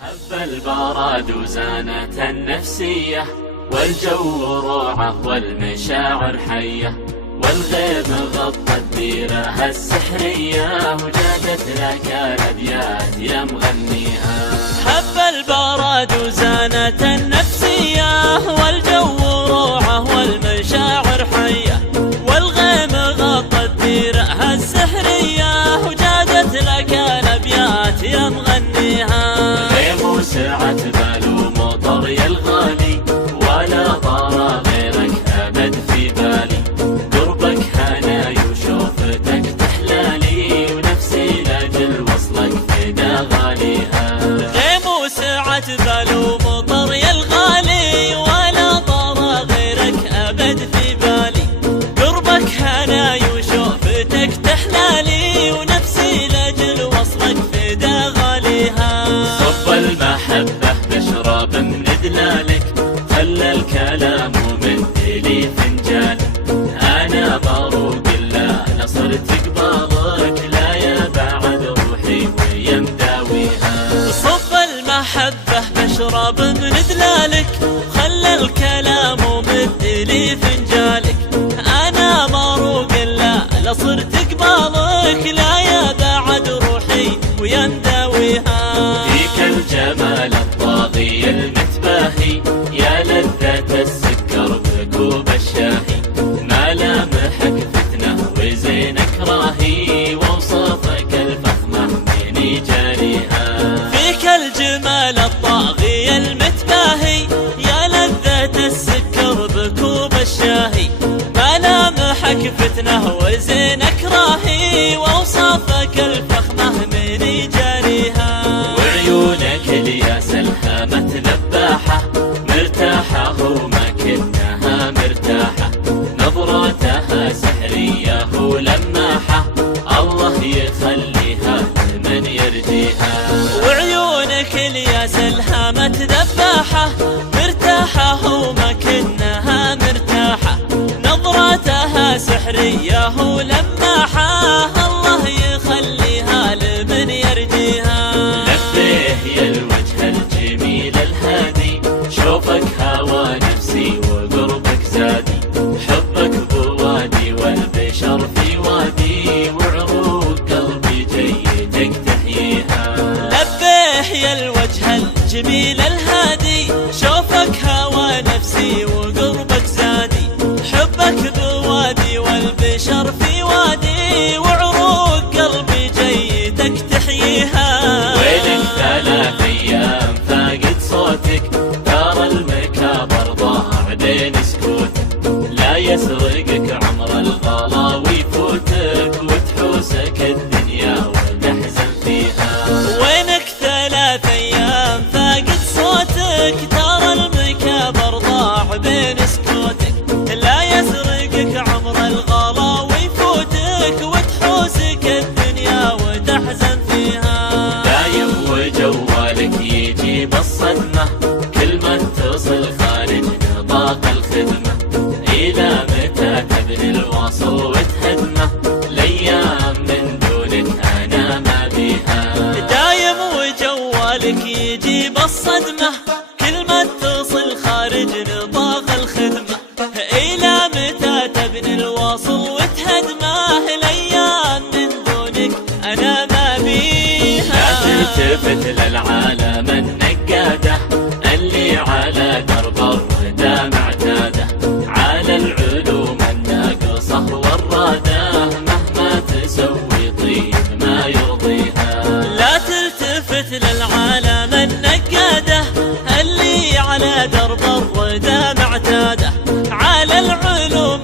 هب البراد وزانة النفسية، والجو روعة والمشاعر حية، والغيم غطى الديرة السحرية، وجادت لك الأبيات يا مغنيها. هب البراد وزانة النفسية، والجو روعة والمشاعر حية، والغيم غطى الديرة السحرية، وجادت لك الأبيات يا مغنيها. وسعت بال ومطر يا الغالي، ولا طار غيرك أبد في بالي، قربك هناي وشوفتك تحلالي، ونفسي لاجل وصلك فدا غاليها. غيم وسعت بال ومطر يا الغالي، ولا طار غيرك أبد في بالي، قربك هناي وشوفتك تحلالي، ونفسي لاجل وصلك فدا غاليها. صب المحبة بشرب من دلالك، خلى الكلام ومنتلي فنجال، أنا مروق لا نصرت قبالك، لا يا بعد روحي ويا مداويها. صب المحبة بشرب من دلالك، خلى الكلام ومدلي فنجالك، أنا مروق لا صرت قبالك، لا يا بعد روحي ويا مداويها. فيك الجمال الطاغي المتباهي، يا لذة السكر بكوب الشاهي، ملامحك فتنة وزينك راهي، ووصافك الفخمة من جاريها. فيك الجمال الطاغي المتباهي، يا لذة السكر بكوب الشاهي، ملامحك فتنة وزينك راهي، ووصافك الفخمة من جاريها. وعيونك الياس الهامة ذباحة، مرتاحة وما كنها مرتاحة، نظرتها سحرية ولماحة، الله يخليها لمن يرجيها. وعيونك الياس الهامة ذباحة، مرتاحة وما كنها مرتاحة، نظرتها سحرية ولماحة، الله يخليها لمن يرجيها. لبيه يا الوجه الجميل الهادي، شوفك هوى نفسي وقربك زادي، حبك بوادي والبشر في وادي، وعروق قلبي جيتك تحييها. لبيه يا الوجه الجميل الهادي، شوفك هوى نفسي وقربك زادي، حبك بوادي والبشر في وادي، وعروق قلبي جيتك تحييها. وينك 3 أيام فاقد صوتك، ترى المكابر ضاع بين سكوتك، لا يسرقك عمر الغلا ويفوتك، وتحوسك الدنيا وتحزن فيها. وينك 3 أيام فاقد صوتك، ترى المكابر ضاع بين سكوتك، لا يسرقك عمر الغلا ويفوتك، وتحوسك الدنيا وتحزن فيها. دايم وجوالك يجيب الصدمة، كل ما اتصل خارج نطاق الخدمة، إلى متى تبني الواصل وتهدمه، الأيام من دونك أنا ما بيها. دايم وجوالك يجيب الصدمة، كل ما اتصل خارج نطاق الخدمة، إلى متى تبني الواصل وتهدمه، الأيام من دونك أنا ما بيها. لا تلتفت للعالم النقادة، اللي على درب الردى معتاده، على العلوم الناقصة والرادة، مهما تسوي طيب ما يرضيها. لا تلتفت للعالم النقادة، اللي على درب الردى معتاده، على العلوم